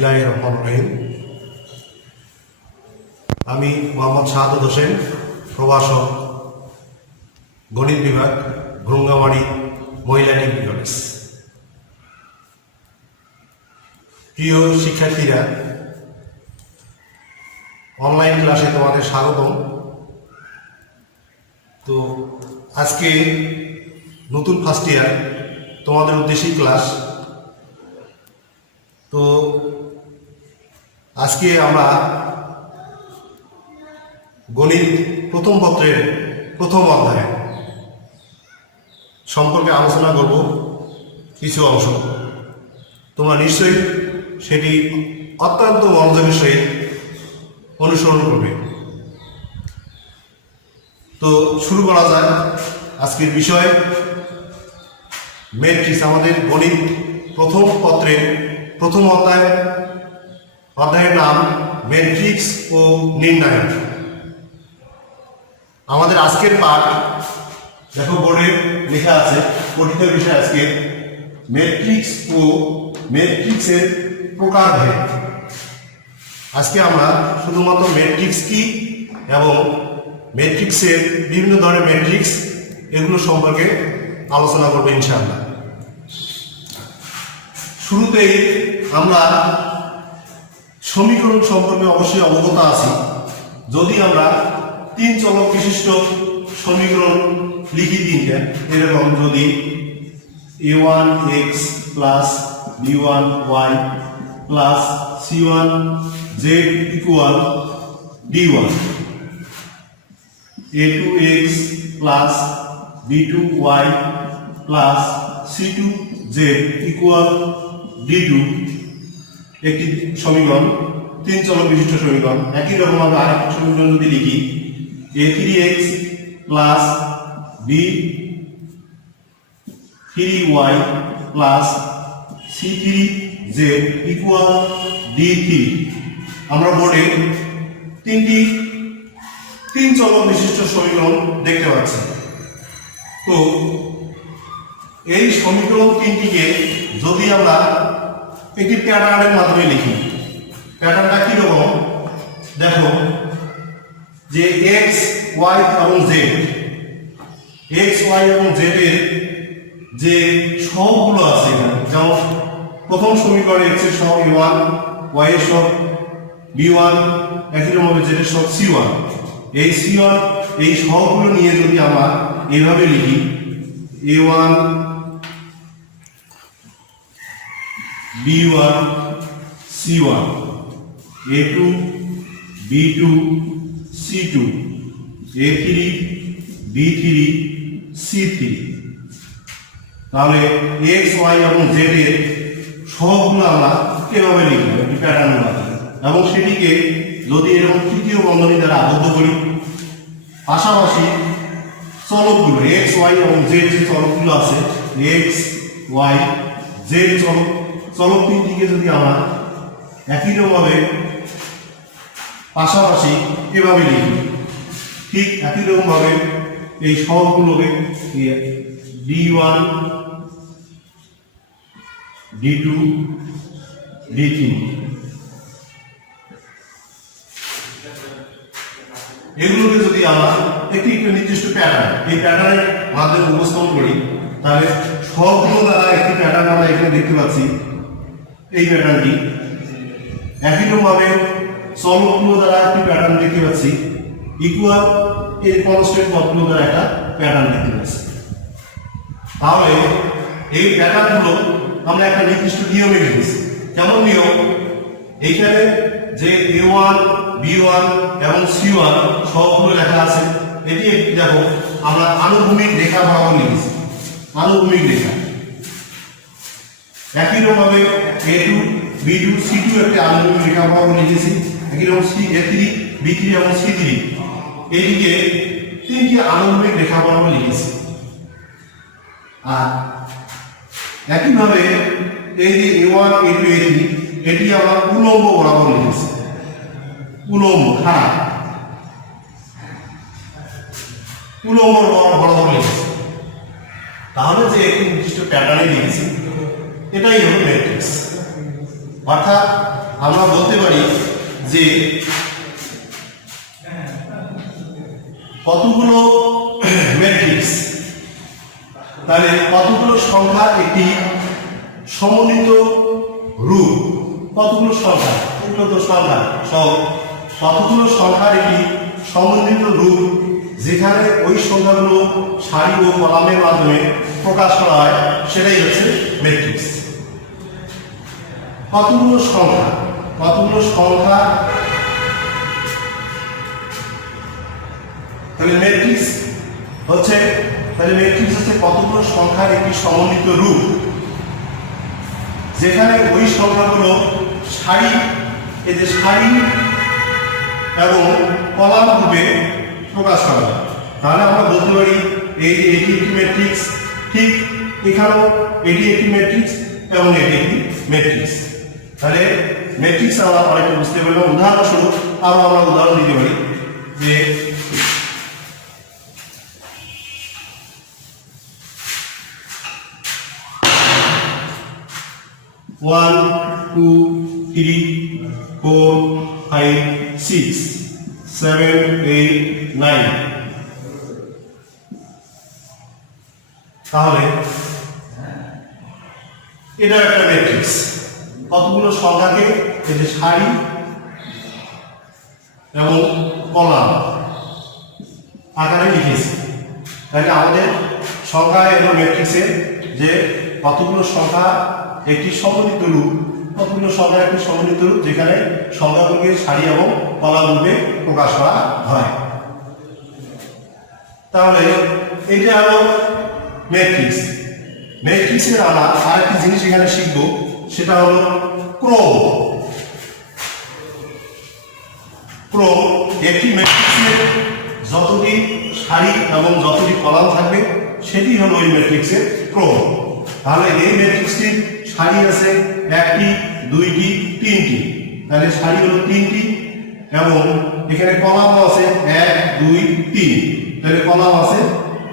বিসমিল্লাহির রহমানির রহিম। আমি মোহাম্মদ শাহাদত হোসেন, প্রভাষক, গণিত বিভাগ, ভ্রুঙ্গামারি মহিলা ডিগ্রি কলেজ। প্রিয় শিক্ষার্থীরা, অনলাইন ক্লাসে তোমাদের স্বাগতম। তো আজকে নতুন ফার্স্ট ইয়ার, তোমাদের উদ্দেশ্যেই ক্লাস। তো আজকে আমরা গণিত প্রথম পত্রের প্রথম অধ্যায় সম্পর্কে আলোচনা করব কিছু অংশ। তোমরা নিশ্চয়ই সেটি অত্যন্ত মনোযোগের সহিত অনুসরণ করবে। তো শুরু করা যায়। আজকের বিষয় ম্যাট্রিক্স। আমাদের গণিত প্রথম পত্রের প্রথম অধ্যায়ের নাম ম্যাট্রিক্স ও নির্ণায়ক। আমাদের আজকের পাঠ দেখো, বোর্ডে লেখা আছে পঠিত বিষয় আজকে ম্যাট্রিক্স ও ম্যাট্রিক্সের প্রকারভেদ। আজকে আমরা শুধুমাত্র ম্যাট্রিক্স কি এবং ম্যাট্রিক্সের বিভিন্ন ধরনের ম্যাট্রিক্স এগুলো সম্পর্কে আলোচনা করবো ইনশাআল্লাহ। শুরুতেই আমরা সমীকরণ সম্পর্কে অবশ্যই অবগত আছি। যদি আমরা তিন চলক বিশিষ্ট সমীকরণ লিখি তিনটা, এরকম যদি a1x plus b1y plus c1z equal d1, a2x plus b2y plus c2z equal d2 একটি সমীকরণ, তিন চলক বিশিষ্ট সমীকরণ। একই রকম আমরা আরেকটি সমীকরণ যদি লিখি a3x plus b3y plus c3z equal d3। আমরা বোর্ডে তিন চলক বিশিষ্ট সমীকরণ দেখতে পাচ্ছি। তো এই সমীকরণ তিনটিকে যদি আমরা একটি প্যাটার্নের মাধ্যমে লিখি, প্যাটার্নটা কি রকম দেখো, যে এক্স ওয়াই এবং জেড, এক্স ওয়াই এবং জেড এর যে সহগগুলো আছে এখানে, যেমন প্রথম সমীকরণে এক্স এর সহগ a1, ওয়াই এর সহগ b1, একই রকমভাবে জেড এর সহগ c1। এই c1 এই সহগগুলো নিয়ে যদি আমরা এইভাবে লিখি a1 b1 c1, a2 b2 c2, a3 b3 c3, তাহলে x y এবং z এর সহগগুলো আমরা কিভাবে লিখব এই প্যাটার্নের মাধ্যমে, এবং সেটিকে যদি এরকম তৃতীয় বন্ধনী দ্বারা আবদ্ধ করি, পাশাপাশি চলকগুলো x y এবং z যে চলকগুলো আছে x y z চলক তিনটিকে যদি আমরা একই রকমভাবে পাশাপাশি এভাবে লিখি, ঠিক একই রকমভাবে এই সহগগুলোকে d1 d2 d3 এগুলোকে যদি আমরা একটি নির্দিষ্ট প্যাটার্ন, এই প্যাটার্নের মাধ্যমে উপস্থাপন করি, তাহলে সহগুলো দ্বারা একটি প্যাটার্ন আমরা এখানে দেখতে পাচ্ছি। এই প্যাটার্নটি একই রকমভাবে চলকগুলো দ্বারা একটি প্যাটার্ন দেখতে পাচ্ছি, ইকুয়াল এই কনস্ট্যান্ট পদগুলো দ্বারা একটা প্যাটার্ন দেখতে পাচ্ছি। তাহলে এই প্যাটার্নগুলো আমরা একটা নির্দিষ্ট নিয়মে লিখেছি। কেমন নিয়ম? এইখানে যে a1 b1 এবং c1 সবগুলো লেখা আছে, এটি দেখো আমরা আনুভূমিক রেখা বরাবর লিখেছি, আনুভূমিক রেখা। একই রকমভাবে a2 b2 c2 একটি আনুভূমিক রেখা বরাবর লিখেছি। একই রকম a3 b3 এবং c3 এদিকে তিনটি আনুভূমিক রেখা বরাবর লিখেছি। আর একইভাবে এই যে a1 a2 a3 এটি আমরা উলম্ব বরাবর লিখেছি, উলম্ব খারাপ উলম্ব বরাবর লিখেছি। তাহলে যে একটি নির্দিষ্ট প্যাটার্নে লিখেছি, এটাই হলো ম্যাট্রিক্স। অর্থাৎ আমরা বলতে পারি যে কতগুলো ম্যাট্রিক্স, তাহলে কতগুলো সংখ্যা একটি সমন্বিত রূপ, কতগুলো সংখ্যা সহ কতগুলো সংখ্যার একটি সমন্বিত রূপ যেখানে ওই সংখ্যাগুলো সারি ও কলামের মাধ্যমে প্রকাশ করা হয় সেটাই হচ্ছে ম্যাট্রিক্স। কতগুলো সংখ্যা তাহলে ম্যাট্রিক্স হচ্ছে কতগুলো সংখ্যার একটি সমন্বিত রূপ যেখানে ওই সংখ্যাগুলো সারি এবং কলাম রূপে প্রকাশ করা হয়। তাহলে আমরা বলতে পারি এটি একটি ম্যাট্রিক্স, ঠিক এখানেও এটি একটি ম্যাট্রিক্স এবং এটি একটি ম্যাট্রিক্স। তাহলে ম্যাট্রিক্স আমরা অনেকটা বুঝতে পারলাম। উদাহরণস্বরূপ আরো আমরা উদাহরণ দিতে পারি যে 1 2 3 4 5 6 7 8 9। তাহলে এটা একটা ম্যাট্রিক্স, কতগুলো সংখ্যাকে এই যে সারি এবং কলাম আকারে লিখেছি। তাহলে আমাদের সংখ্যা এবং ম্যাট্রিক্সের যে কতগুলো সংখ্যা একটি সমন্বিত রূপ, যেখানে সংখ্যাগুলোকে সারি এবং কলাম রূপে প্রকাশ করা হয়। তাহলে এটা হলো ম্যাট্রিক্সের আমরা আরেকটি জিনিস এখানে শিখব, সেটা হলো ক্রম। একটি ম্যাট্রিক্সের যতটি সারি এবং যতটি কলাম থাকবে সেটি হলো এই ম্যাট্রিক্সের ক্রম। তাহলে এই ম্যাট্রিক্সটির সারি আছে 1টি 2টি 3টি, তাহলে সারি হলো 3টি এবং এখানে কলাম আছে 1 2 3, তাহলে কলাম আছে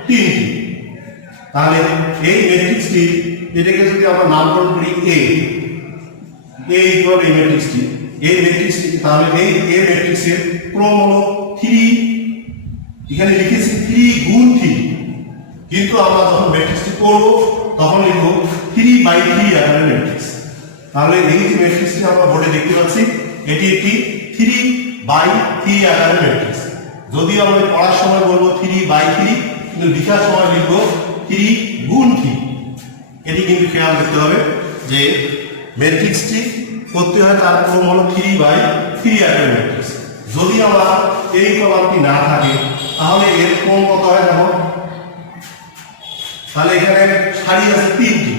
3টি। তাহলে এই ম্যাট্রিক্সটি এটাকে যদি আমরা নামকরণ করি এই ম্যাট্রিক্সটি, তাহলে এই ম্যাট্রিক্সের ক্রম হলো 3। এখানে লিখেছি 3 গুণ 3, কিন্তু আমরা যখন ম্যাট্রিক্সটি করব তখন লিখব 3/3 আকারের ম্যাট্রিক্স। তাহলে এই যে ম্যাট্রিক্সটি আমরা বোর্ডে দেখতে পাচ্ছি এটি একটি 3/3 আকারের ম্যাট্রিক্স। যদি আমরা পড়ার সময় বলবো 3/3, কিন্তু লেখার সময় লিখব 3 গুণ 3। এটি কিন্তু খেয়াল রাখতে হবে যে ম্যাট্রিক্সটি করতে হয় তার ক্রম হলো 3/3 আকারের ম্যাট্রিক্স। যদি আমরা এই কলামটি না থাকে তাহলে এর ক্রম কত হয় দেখো। তাহলে এখানে সারি আছে 3টি,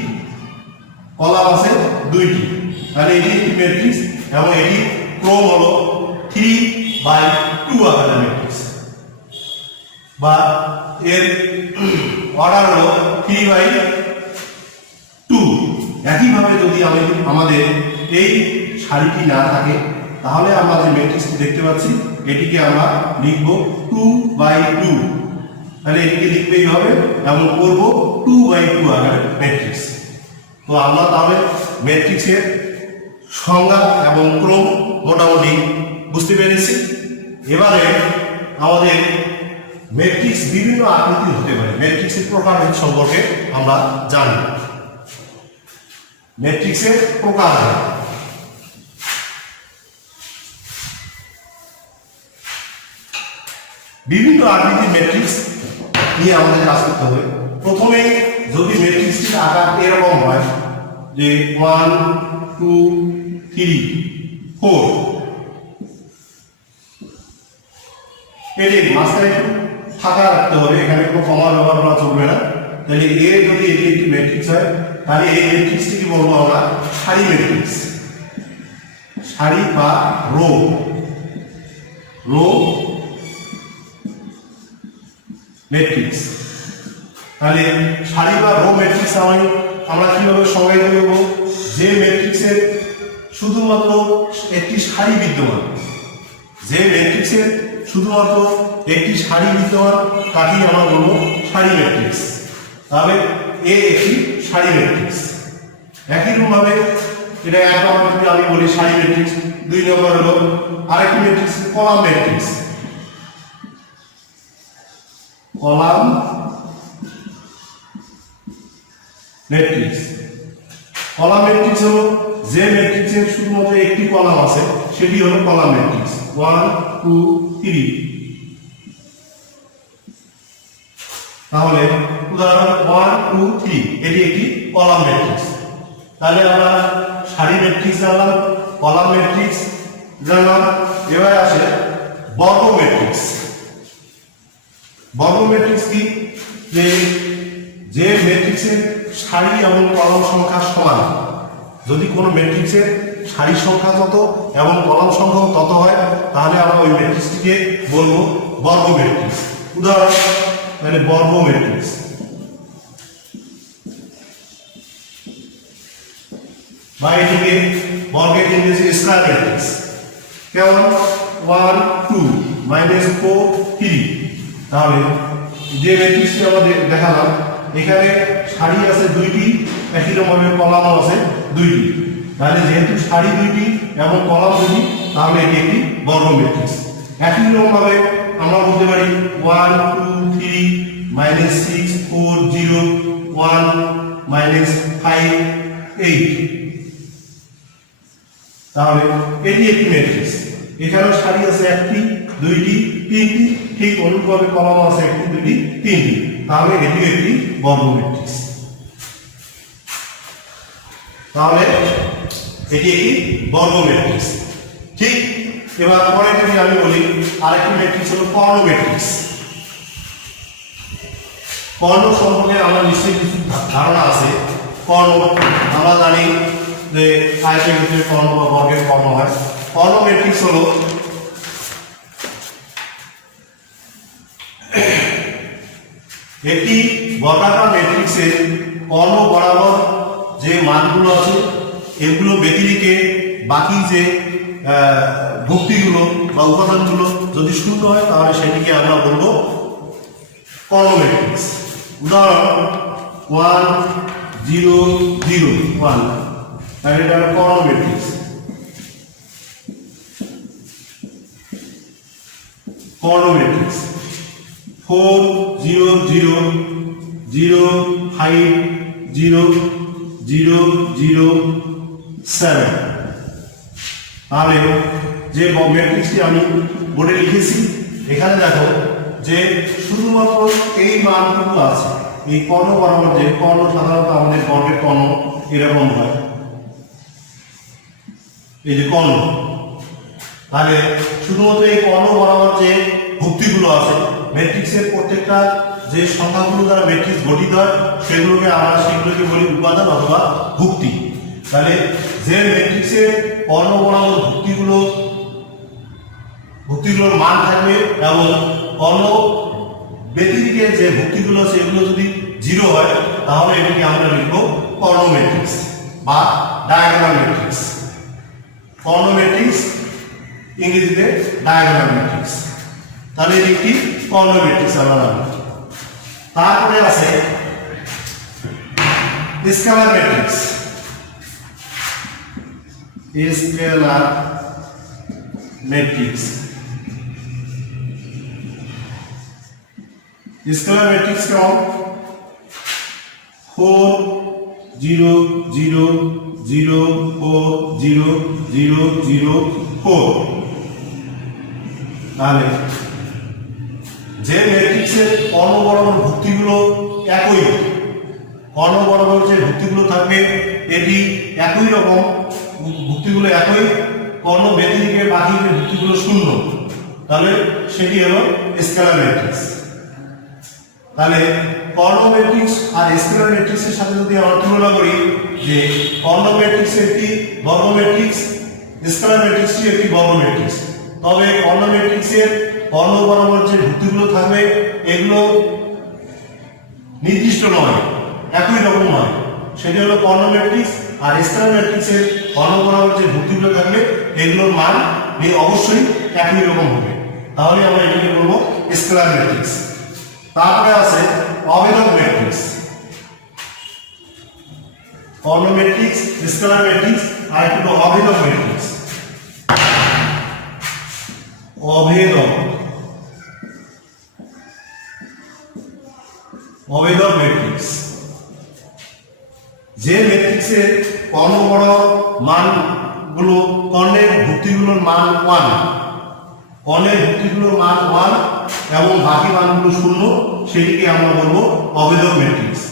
কলাম আছে 2টি, তাহলে এটি একটি ম্যাট্রিক্স এবং এটি ক্রম হলো 3/2 আকারের ম্যাট্রিক্স, বা এর অর্ডার হলো 3/2। একইভাবে যদি আমাদের এই সারিটি না থাকে তাহলে আমরা যে ম্যাট্রিক্সটি দেখতে পাচ্ছি এটিকে আমরা লিখব 2/2। তাহলে এটিকে লিখতেই হবে এবং করব 2/2 আকারের ম্যাট্রিক্স। তো আমরা তাহলে ম্যাট্রিক্সের সংজ্ঞা এবং ক্রম মোটামুটি বুঝতে পেরেছি। এবারে আমাদের ম্যাট্রিক্স বিভিন্ন আকৃতির হতে পারে, ম্যাট্রিক্সের প্রকারভেদ সম্পর্কে আমরা জানি। ম্যাট্রিক্সের প্রকারভেদ, বিভিন্ন আকৃতির ম্যাট্রিক্স নিয়ে আমাদের কাজ করতে হবে। প্রথমে যদি ম্যাট্রিক্সটির আকার এরকম হয় যে 1 2 3 4, এর মাঝখানে একটু ফাঁকা রাখতে হবে, এখানে কোনো কমা ব্যবহার করা চলবে না। তাহলে যদি এটি একটি ম্যাট্রিক্স হয় তাহলে এই ম্যাট্রিক্সটিকে বলবো আমরা সারি ম্যাট্রিক্স, সারি বা রো ম্যাট্রিক্স। তাহলে সারি বা রো ম্যাট্রিক্স আমরা কিভাবে সংজ্ঞায়িত করব? যে ম্যাট্রিক্সের শুধুমাত্র একটি সারি বিদ্যমান, তাকেই আমরা বলবো সারি ম্যাট্রিক্স। তাহলে একটি সারি ম্যাট্রিক্স। একই রকমভাবে এটা এক নম্বর যদি আমি বলি সারি ম্যাট্রিক্স, দুই নম্বর হলো আরেকটি matrix column matrix. Column matrix, column matrix হলো যে ম্যাট্রিক্সের শুধুমাত্র একটি কলাম আছে সেটি হলো কলাম ম্যাট্রিক্স। 1 2 3। তাহলে উদাহরণ 1 2 3 এটি একটি কলাম ম্যাট্রিক্স। তাহলে আমরা সারি ম্যাট্রিক্স জানলাম, কলাম ম্যাট্রিক্স জানলাম। এবার আসে বর্গ ম্যাট্রিক্স। বর্গ ম্যাট্রিক্স কি? যে ম্যাট্রিক্সের সারি এবং কলাম সংখ্যা সমান, যদি কোনো ম্যাট্রিক্সের সারি সংখ্যা যত এবং কলাম সংখ্যা তত হয় তাহলে আমরা ওই ম্যাট্রিক্সটিকে বলবো বর্গ ম্যাট্রিক্স। উদাহরণ তাহলে বর্গ ম্যাট্রিক্স। বা এটিকে বর্গের ইংরেজি স্কয়ার ম্যাট্রিক্স। কেমন? 1 2 -4 3। তাহলে যে ম্যাট্রিক্সটি আমরা দেখালাম এখানে সারি আছে দুইটি, একই রকমের কলামও আছে দুইটি। তাহলে যেহেতু সারি দুইটি এবং কলাম দুইটি তাহলে এটি একটি বর্গ ম্যাট্রিক্স। একই রকম ভাবে আমরা বলতে পারি 1 2 3 -6 4 0 1 -5 8। তাহলে এটি একটি ম্যাট্রিক্স। এখানেও সারি আছে একটি, দুইটি, তিনটি, ঠিক অনুরূপভাবে কলাম আছে একটি, দুইটি, তিনটি। তাহলে এটি একটি বর্গ ম্যাট্রিক্স। তাহলে এটি একটি বর্গ ম্যাট্রিক্স। ঠিক। এবার পরে যদি আমি বলি আরেকটি ম্যাট্রিক্স হলো কর্ণ ম্যাট্রিক্স। কর্ণ সম্পর্কে আমার নিশ্চয়ই কিছু ধারণা আছে। কর্ণ আমরা জানি যে আয়তের ভিতরে কর্ণ বা বর্গের কর্ণ হয়। কর্ণ ম্যাট্রিক্স হলো একটি বর্গাকার ম্যাট্রিক্সের কর্ণ বরাবর যে মানগুলো আছে এগুলো ব্যতিরেকে বাকি যে ভুক্তিগুলো বা উপাদানগুলো যদি শূন্য হয় তাহলে সেটিকে আমরা বলবো কর্ণ ম্যাট্রিক্স। উদাহরণ 1 0 0 1, তাহলে এটা হলো কর্ণ ম্যাট্রিক্স। কর্ণ ম্যাট্রিক্স 4 0 0 0 5 0 0 0 7। তাহলে যে ম্যাট্রিক্সটি আমি বোর্ডে লিখেছি এখানে দেখো যে শুধুমাত্র এই মানটুকু আছে। এই কর্ণ বরাবর যে কর্ণ সাধারণত আমাদের বর্গের কর্ণ এরকম হয়, এই যে কর্ণ। তাহলে শুধুমাত্র এই কর্ণ বরাবর যে ভুক্তিগুলো আছে ম্যাট্রিক্সের প্রত্যেকটা যে সংখ্যাগুলো দ্বারা ম্যাট্রিক্স গঠিত হয় সেগুলোকে বলি উপাদান অথবা ভুক্তি। তাহলে যে ম্যাট্রিক্সের কর্ণ বরাবর ভুক্তিগুলোর মান থাকবে এবং কর্ণ ব্যতিরেকে যে ভুক্তিগুলো আছে এগুলো যদি 0 হয় তাহলে এটাকে আমরা লিখব কর্ণ ম্যাট্রিক্স বা ডায়াগোনাল ম্যাট্রিক্স। কর্ণ ম্যাট্রিক্স ইংরেজিতে ডায়াগোনাল ম্যাট্রিক্স। তাহলে এটি একটি কর্ণ ম্যাট্রিক্স আমরা জানি। তারপরে আছে scalar matrix. Scalar matrix, scalar matrix কেমন? 4 0 0 0 4 0 0 0 4। তাহলে যে ম্যাট্রিক্সের কর্ণ বরাবর ভুক্তিগুলো একই, কর্ণ বরাবর যে ভুক্তিগুলো থাকবে এটি একই রকম, ভুক্তিগুলো একই, কর্ণ ব্যতিরেকে বাকি যে ভুক্তিগুলো শূন্য, তাহলে সেটি হলো স্কেলার ম্যাট্রিক্স। তাহলে কর্ণ ম্যাট্রিক্স আর স্কেলার ম্যাট্রিক্সের সাথে যদি আমরা তুলনা করি যে কর্ণ ম্যাট্রিক্স একটি বর্গ ম্যাট্রিক্স, স্কেলার ম্যাট্রিক্সটি একটি বর্গ ম্যাট্রিক্স। তবে কর্ণ ম্যাট্রিক্সের কর্ণ বরাবর যে ভুক্তিগুলো থাকবে এগুলো নির্দিষ্ট নয়, একই রকম নয়, সেটি হলো কর্ণ ম্যাট্রিক্স। আর স্কেলার ম্যাট্রিক্সের কর্ণ বরাবর যে ভুক্তিগুলো থাকবে এগুলোর মান অবশ্যই একই রকম হবে। তাহলে আমরা এটাকে বলবো স্কেলার ম্যাট্রিক্স। তারপরে আছে অভেদক ম্যাট্রিক্স। কর্ণ ম্যাট্রিক্স, স্কেলার ম্যাট্রিক্স আর একটি হলো অভেদক ম্যাট্রিক্স। অভেদক ম্যাট্রিক্স যে ম্যাট্রিক্সের কর্ণ বড় মানগুলো কর্ণের ভুক্তিগুলোর মান 1, কর্ণের ভুক্তিগুলোর মান 1 এবং বাকি মানগুলো 0, সেটিকে আমরা বলবো অভেদক ম্যাট্রিক্স।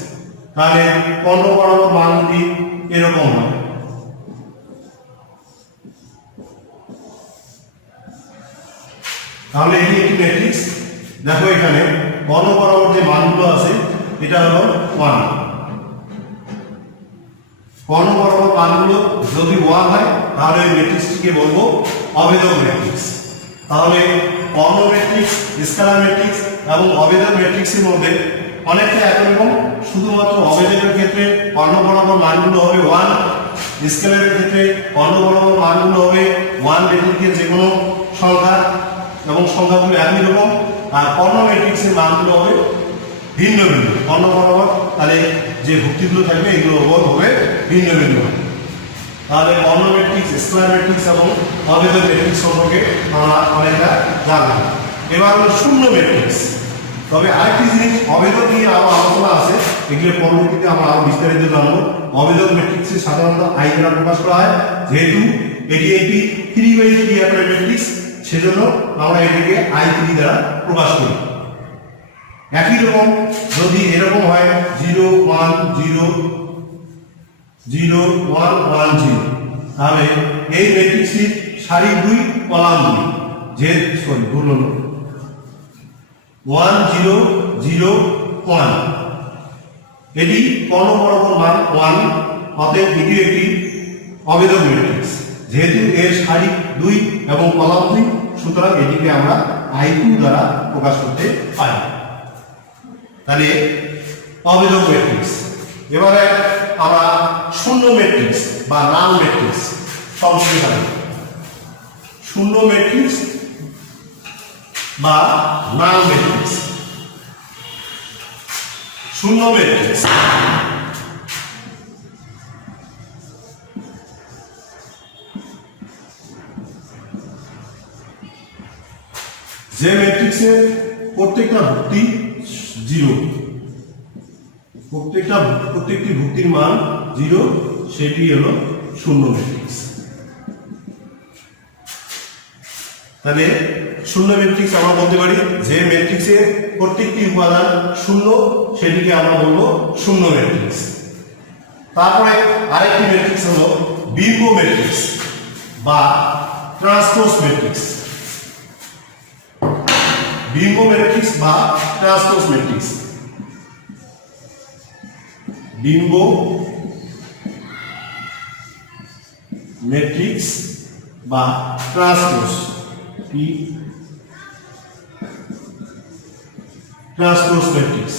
তাহলে কর্ণ বরাবর মানগুলি এরকম হয়। তাহলে এটি একটি ম্যাট্রিক্স। দেখো এখানে কর্ণ বরাবর যে মানগুলো আছে এটা হলো 1। কর্ণ বরাবর মানগুলো যদি 1 হয় তাহলে এই ম্যাট্রিক্সটিকে বলবো অভেদক ম্যাট্রিক্স। তাহলে কর্ণ ম্যাট্রিক্স, স্কেলার ম্যাট্রিক্স এবং অভেদক ম্যাট্রিক্সের মধ্যে অনেকটা একই রকম, শুধুমাত্র অভেদকের ক্ষেত্রে কর্ণ বরাবর মানগুলো হবে 1, স্কেলারের ক্ষেত্রে কর্ণ বরাবর মানগুলো হবে 1 ব্যতিরেকে যে কোনো সংখ্যা এবং সংখ্যাগুলো একই রকম। আর কর্ণ ম্যাট্রিক্সের মানগুলো হবে ভিন্ন ভিন্ন কর্ণ বরাবর, তাহলে যে ভুক্তিগুলো থাকবে এগুলো হবে ভিন্ন ভিন্ন। তাহলে কর্ণ ম্যাট্রিক্স, স্কেলার ম্যাট্রিক্স এবং অভেদক ম্যাট্রিক্স সম্পর্কে আমরা অনেকটা জানলাম। এবার হলো শূন্য ম্যাট্রিক্স। তবে আরেকটি জিনিস অভেদক নিয়ে আরো আলোচনা আছে, এগুলো পরবর্তীতে আমরা আরো বিস্তারিত জানবো। অভেদক ম্যাট্রিক্সে সাধারণত আই দ্বারা প্রকাশ করা হয়, যেহেতু এটি একটি 3/3 আকারের ম্যাট্রিক্স, সেজন্য আমরা এটিকে I3 দ্বারা প্রকাশ করি। একই রকম যদি এরকম হয় 0 1 0 0 1 1 0, তাহলে এই ম্যাট্রিক্সটির সারি 2 কলাম 2, যে ভুল হলো 1 0 0 1, এটি কর্ণ বরাবর মান 1, অতএব এটি একটি অভেদক ম্যাট্রিক্স। যেহেতু এর সারি 2 এবং কলাম 2, সুতরাং এটিকে আমরা I2 দ্বারা প্রকাশ করতে পারি। তাহলে অভেদক ম্যাট্রিক্স। এবারে আমরা শূন্য ম্যাট্রিক্স বা নাল ম্যাট্রিক্স সম্পর্কে জানি। শূন্য ম্যাট্রিক্স বা নাল ম্যাট্রিক্স। শূন্য ম্যাট্রিক্স যে ম্যাট্রিক্সের প্রত্যেকটা ভুক্তি 0, প্রত্যেকটি ভুক্তির মান 0, সেটি হলো শূন্য ম্যাট্রিক্স। তাহলে শূন্য ম্যাট্রিক্স আমরা বলতে পারি যে ম্যাট্রিক্সের প্রত্যেকটি উপাদান 0, সেটিকে আমরা বলবো শূন্য ম্যাট্রিক্স। তারপরে আরেকটি ম্যাট্রিক্স হলো বিম্ব ম্যাট্রিক্স বা ট্রান্সপোজ ম্যাট্রিক্স। বিম্ব ম্যাট্রিক্স বা ট্রান্সপোজ ম্যাট্রিক্স। বিম্ব ম্যাট্রিক্স বা transpose transpose matrix.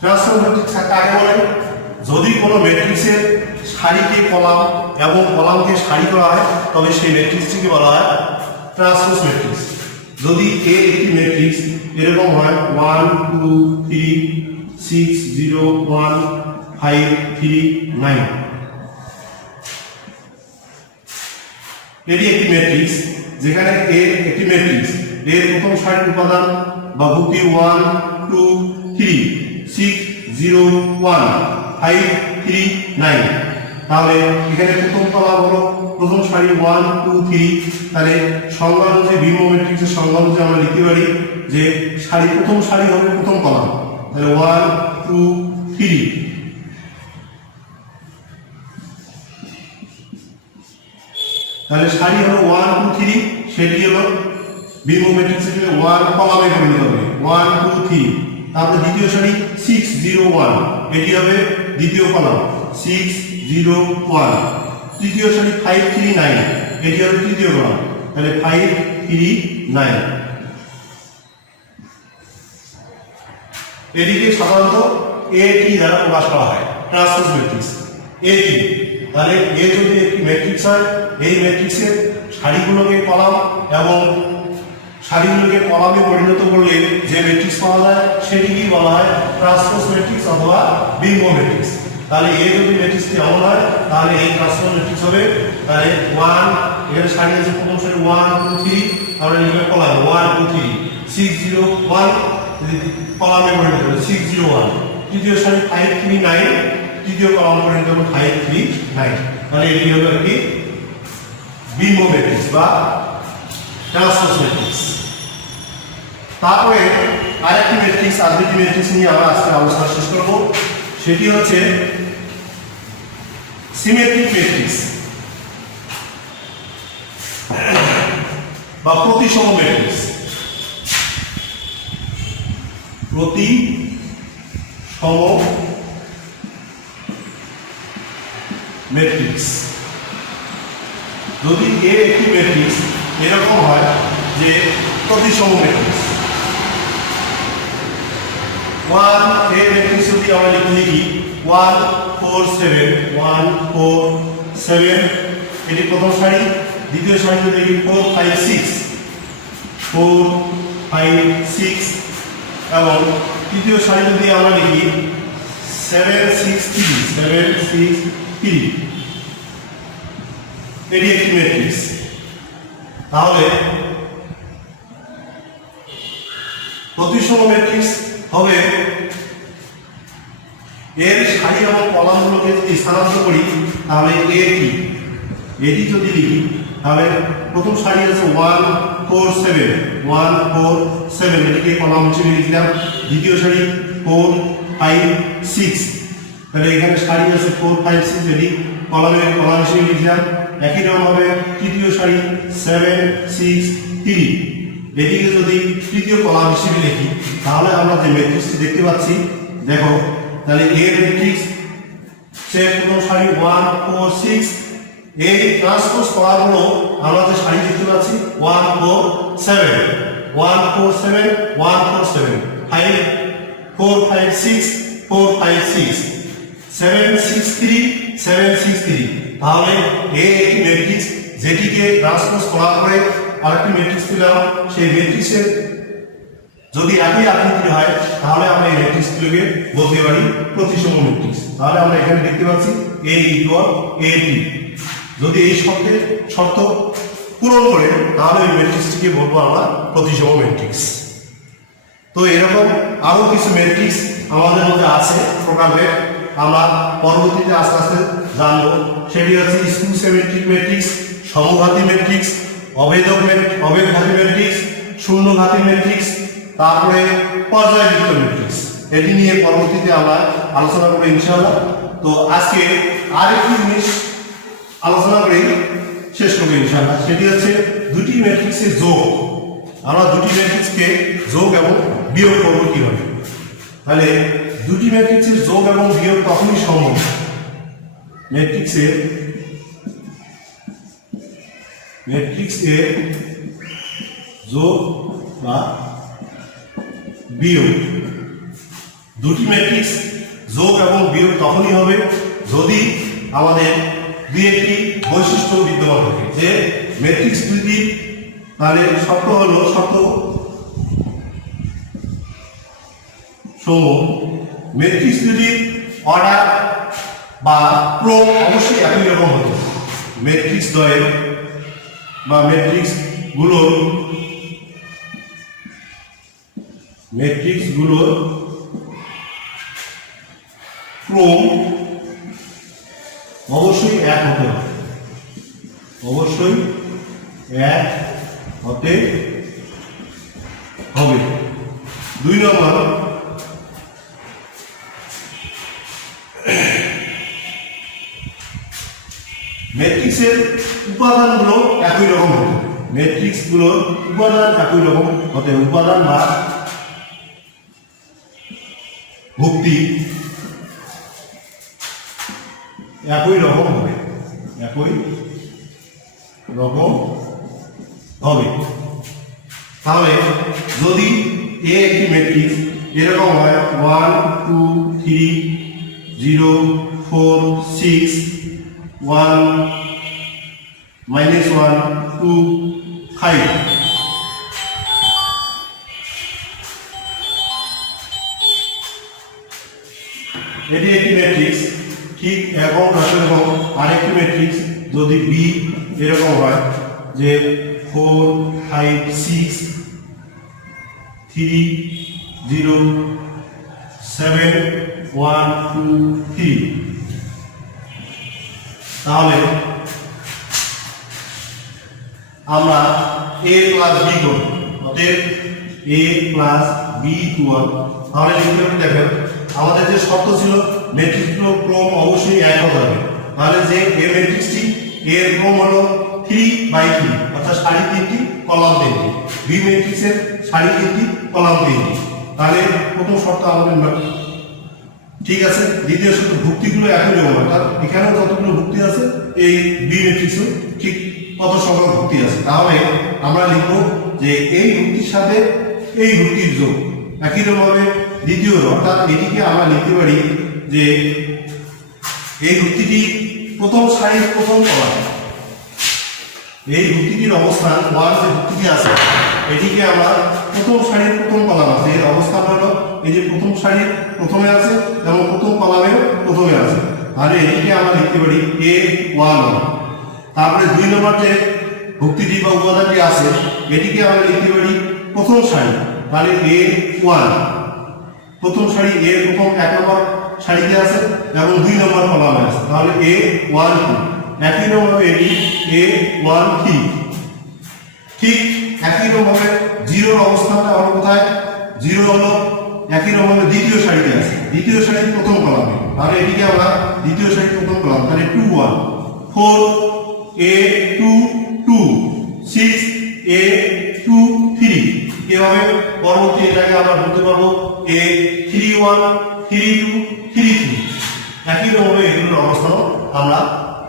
Transpose matrix কাকে বলে? যদি কোনো ম্যাট্রিক্সের সারিকে কলাম এবং কলামকে সারি করা হয় তবে সেই ম্যাট্রিক্সটিকে বলা হয় ট্রান্সপোজ ম্যাট্রিক্স। যদি এ একটি ম্যাট্রিক্স এরকম হয় 1 2 3 6 0 1 5 3 9, এটি একটি ম্যাট্রিক্স যেখানে এ একটি ম্যাট্রিক্স, এর প্রথম সারির উপাদান বা ভুক্তি 1 2 3 6 0 1 5 3 9, তাহলে এখানে প্রথম কলাম হলো প্রথম সারি 1 2 3, তাহলে সংজ্ঞা অনুযায়ী বিম্ব ম্যাট্রিক্সের সংজ্ঞা অনুযায়ী আমরা লিখতে পারি যে প্রথম সারি হবে প্রথম কলাম, তাহলে 1 2 3, তাহলে সারি হলো 1 2 3, সেটি হলো বিম্ব ম্যাট্রিক্সের জন্য 1 কলামে পরিণত হবে 1 2 3। তারপরে দ্বিতীয় সারি 6 0 1, এটি হবে দ্বিতীয় কলাম 6 0 1। তৃতীয় সারি 5 3 9, এটি হবে তৃতীয় কলাম, তাহলে 5 3 9। এটিকে সাধারণত এটি দ্বারা প্রকাশ করা হয়, ট্রান্সপোজ ম্যাট্রিক্স এটি। তাহলে এ যদি একটি ম্যাট্রিক্স হয়, এই ম্যাট্রিক্সের সারিগুলোকে কলাম এবং সারিগুলোকে কলামে পরিণত করলে যে ম্যাট্রিক্স পাওয়া যায় সেটিকেই বলা হয় ট্রান্সপোজ ম্যাট্রিক্স অথবা বিম্ব ম্যাট্রিক্স। তাহলে এ যদি ম্যাট্রিক্সটি এমন হয় তাহলে এই ট্রান্সপোজ ম্যাট্রিক্স হবে, তাহলে 1 এখানে সারি আছে, প্রথম সারি 1 2 3, আমরা লিখব কলাম 1 2 3 6 0 1, কলামে পরিণত হবে 6 0 1, তৃতীয় সারি 5 3 9, তৃতীয় কলামে পরিণত হবে 5 3 9। তাহলে এটি হলো একটি বিম্ব ম্যাট্রিক্স বা ট্রান্সপোজ ম্যাট্রিক্স। তারপরে আরেকটি ম্যাট্রিক্স, আর দুটি ম্যাট্রিক্স নিয়ে আমরা আজকে আলোচনা শেষ করব, সেটি হচ্ছে সিমেট্রিক ম্যাট্রিক্স বা প্রতিসম ম্যাট্রিক্স। প্রতিসম ম্যাট্রিক্স যদি এ একটি ম্যাট্রিক্স এরকম হয় যে প্রতিসম ম্যাট্রিক্স 1 এ ম্যাট্রিক্স যদি আমরা লিখি 1 4 7 1 4 7, এটি প্রথম সারি। দ্বিতীয় সারি যদি লিখি 4 5 6 4 5 6, এবং তৃতীয় সারি যদি আমরা লিখি 7 6 3 7 6 3, এটি একটি ম্যাট্রিক্স। তাহলে প্রতিসম ম্যাট্রিক্স হবে এর সারি এবং কলামগুলোকে যদি স্থানান্তর করি তাহলে এটি যদি লিখি তাহলে প্রথম সারি আছে 1 4 7 1 4 7, এটিকে কলাম হিসেবে লিখলাম। দ্বিতীয় সারি 4 5 6, তাহলে এখানে সারি আছে 4 5 6, এটি কলাম হিসেবে লিখলাম। একই রকম ভাবে তৃতীয় সারি 7 6 3, এটিকে যদি তৃতীয় কলাম হিসেবে লিখি তাহলে আমরা যে ম্যাট্রিক্সটি দেখতে পাচ্ছি, দেখো তাহলে এ ম্যাট্রিক্স সে প্রথম সারি 1 4 6, এই ট্রান্সপোজ করার হলো আমরা যে সারি দেখতে পাচ্ছি 1 4 7 1 4 7 1 4 7 5 4 5 6 4 5 6 7 6 3 7 6 3, তাহলে একটি ম্যাট্রিক্স যেটিকে ট্রান্সপোজ করার পরে আরেকটি ম্যাট্রিক্স পেলাম। সেই ম্যাট্রিক্সের যদি একই আকৃতির হয় তাহলে আমরা এই ম্যাট্রিক্সগুলোকে বলতে পারি প্রতিসম ম্যাট্রিক্স। তাহলে আমরা এখানে দেখতে পাচ্ছি a ইকুয়াল a t, যদি এই শর্ত পূরণ করে তাহলে এই ম্যাট্রিক্সটিকে বলবো আমরা প্রতিসম ম্যাট্রিক্স। তো এরকম আরো কিছু ম্যাট্রিক্স আমাদের মধ্যে আছে প্রকারভেদ, আমরা পরবর্তীতে আস্তে আস্তে জানবো। সেটি হচ্ছে স্কুল সিমেট্রিক ম্যাট্রিক্স, সমঘাতী ম্যাট্রিক্স, অবেদঘাতী ম্যাট্রিক্স, শূন্যঘাতী ম্যাট্রিক্স, তারপরে পর্যায়বৃত্ত ম্যাট্রিক্স। এটি নিয়ে পরবর্তীতে আমরা আলোচনা করব ইনশাআল্লাহ। তো আজকে আরেকটি জিনিস আলোচনা করে শেষ করবো ইনশাআল্লাহ, সেটি হচ্ছে দুটি ম্যাট্রিক্সের যোগ। আমরা দুটি ম্যাট্রিক্সকে যোগ এবং বিয়োগ করবো কিভাবে। তাহলে দুটি ম্যাট্রিক্সের যোগ এবং বিয়োগ তখনই সম্ভব ম্যাট্রিক্সের যোগ বা বিয়োগ। দুটি ম্যাট্রিক্স যোগ এবং বিয়োগ তখনই হবে যদি আমাদের দুই একটি বৈশিষ্ট্য বিদ্যমান থাকে, যে ম্যাট্রিক্স দুটি, তাহলে শর্ত হলো ম্যাট্রিক্স দুটির অর্ডার বা ক্রম অবশ্যই একই রকম হতো। ম্যাট্রিক্স দ্বয়ের বা ম্যাট্রিক্স গুলোর ক্রম অবশ্যই এক হতে হবে, অবশ্যই এক হতে হবে। 2 নম্বর, ম্যাট্রিক্সের উপাদানগুলো একই রকম হতে, ম্যাট্রিক্সগুলোর উপাদান একই রকম হতে, উপাদান বা ভুক্তি একই রকম হবে, তাহলে যদি এ একটি ম্যাট্রিক্স এরকম হয় 1 2 3 0 4 6 1 -1 2 5, অ্যাকাউন্ট আছে এবং আরেকটি ম্যাট্রিক্স যদি বি এরকম হয় যে 4 5 6 3 0 7 1 2 3 তাহলে আমরা a প্লাস b করব অতএব a প্লাস b ইকুয়াল তাহলে লিখতে হবে দেখেন আমাদের যে শর্ত ছিল ম্যাট্রিক্সের ক্রম অবশ্যই এক হতে হবে তাহলে যে a ম্যাট্রিক্সটি এর ক্রম হলো 3/3 অর্থাৎ সারি তিনটি কলাম তিনটি b ম্যাট্রিক্সের সারি তিনটি কলাম তিনটি তাহলে প্রথম শর্ত আমাদের ঠিক আছে দ্বিতীয় শর্ত ভুক্তিগুলো একই রকম অর্থাৎ এখানে যতগুলো ভুক্তি আছে এই বি ম্যাট্রিক্সও ঠিক কত সংখ্যক ভুক্তি আছে তাহলে আমরা লিখব যে এই ভুক্তির সাথে এই ভুক্তির যোগ একই রকমভাবে দ্বিতীয় অর্থাৎ এটিকে আমরা লিখতে পারি যে এই ভুক্তিটি প্রথম সারির প্রথম কলাম এই ভুক্তিটির অবস্থান ওয়ান যে ভুক্তিটি আছে এটিকে আমরা প্রথম সারির প্রথম কলাম আছে এর অবস্থান হলো এই যে প্রথম সারির প্রথমে আছে এবং প্রথম কলামের প্রথমে আছে তাহলে এটিকে আমরা লিখতে পারি A11 তারপরে 2 নম্বর যে ভুক্তিটি বা উপাদানটি আছে এটিকে আমরা লিখতে পারি প্রথম সারি তাহলে A1 প্রথম সারি এর প্রথম 1 নম্বর সারিতে আছে এবং 2 নম্বর কলামে আছে তাহলে A12 একই রকমভাবে এটি A13 ঠিক একই রকমভাবে 0 এর অবস্থানটা হলো কোথায় 0 হলো একই রকমভাবে দ্বিতীয় সারিতে আছে দ্বিতীয় সারির প্রথম কলামে তাহলে এটিকে আমরা দ্বিতীয় সারির প্রথম কলাম তাহলে 21 4 A22 6 A23 এভাবে পরবর্তী এটাকে আমরা বলতে পারবো A31 32 33 একই রকমভাবে এগুলোর অবস্থান আমরা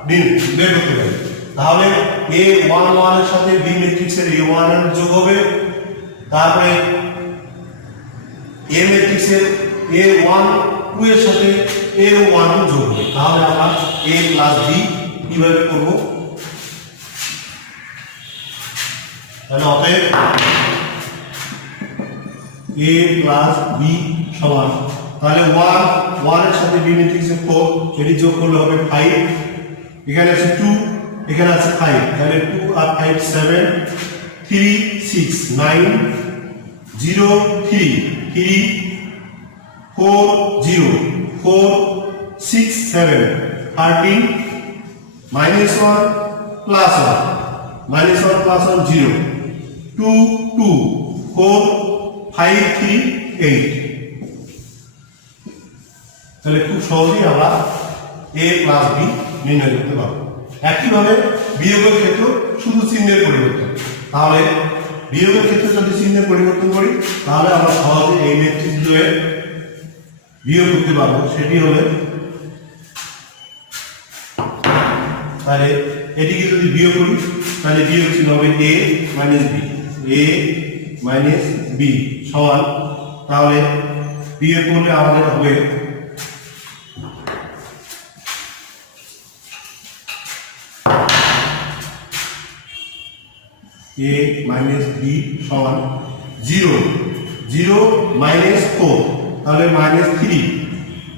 বের করতে পারি তাহলে A11 এর সাথে B ম্যাট্রিক্সের A1 এর যোগ হবে তারপরে A ম্যাট্রিক্সের A12 এর সাথে A1 যোগ হবে তাহলে আমরা A প্লাস B কিভাবে করব তাহলে অতএব A প্লাস B সমান তাহলে 1 এর সাথে B ম্যাট্রিক্সের 4 এটি যোগ করলে হবে 5 এখানে আছে 2 এখানে আছে 5 তাহলে 2 আর 5 7 3 6 9 0 3 3 4 0 4 6 7 13 minus 1 plus 1 minus 1 plus 1 0 2 2 4 5 3 8 তাহলে খুব সহজেই আমরা a প্লাস b নির্ণয় করতে পারবো একইভাবে বিয়োগের ক্ষেত্রে শুধু চিহ্নের পরিবর্তন তাহলে বিয়োগের ক্ষেত্রে যদি চিহ্নের পরিবর্তন করি তাহলে আমরা সহজে এই ম্যাট্রিক্সগুলোর বিয়োগ করতে পারবো সেটি হলে তাহলে এটিকে যদি বিয়োগ করি তাহলে বিয়োগ চিহ্ন হবে a মাইনাস b সমান তাহলে বিয়োগ করলে আমাদের হবে a minus b সমান 0 0 minus 4 তাহলে minus 3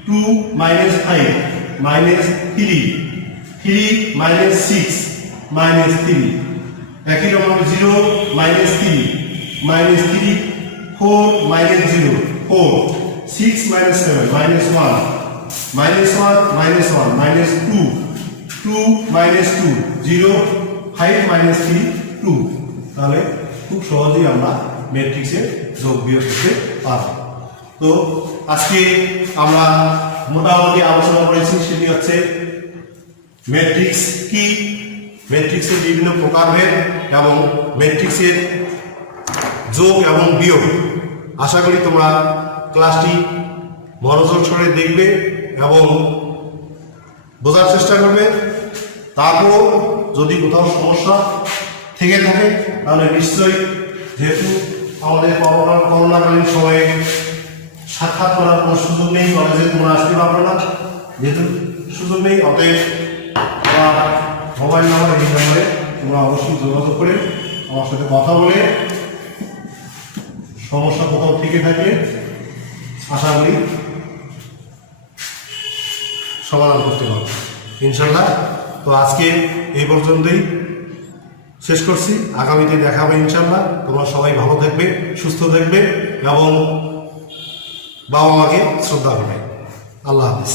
2 minus 5 minus 3 3 minus 6 minus 3 একই রকম 0 minus 3 minus 3 4 minus 0 4 6 minus 7 minus 1 minus 1 minus 1 minus 2 2 minus 2 0 5 minus 3 2 তাহলে খুব সহজেই আমরা ম্যাট্রিক্সের যোগ বিয়োগ করতে পারব তো আজকে আমরা মোটামুটি আলোচনা করেছি সেটি হচ্ছে ম্যাট্রিক্স কি ম্যাট্রিক্সের বিভিন্ন প্রকারভেদ এবং ম্যাট্রিক্সের যোগ এবং বিয়োগ আশা করি তোমরা ক্লাসটি মনোযোগ সহকারে দেখবে এবং বোঝার চেষ্টা করবে তারপর যদি কোথাও সমস্যা থেকে থাকে তাহলে নিশ্চয়ই যেহেতু আমাদের করোনাকালীন সময়ে সাক্ষাৎ করার কোনো সুযোগ নেই কলেজে তোমরা আসতে পারবে না যেহেতু সুযোগ নেই অতএব মোবাইল নাম্বার এই নাম্বারে তোমরা অবশ্যই যোগাযোগ করে আমার সাথে কথা বলে সমস্যা কোথাও থেকে থাকলে আশা করি সমাধান করতে পারবো ইনশাল্লাহ। তো আজকে এই পর্যন্তই শেষ করছি, আগামীতে দেখা হবে ইনশাল্লাহ। তোমরা সবাই ভালো থাকবে, সুস্থ থাকবে এবং বাবা মাকে শ্রদ্ধা করবে। আল্লাহ হাফিজ।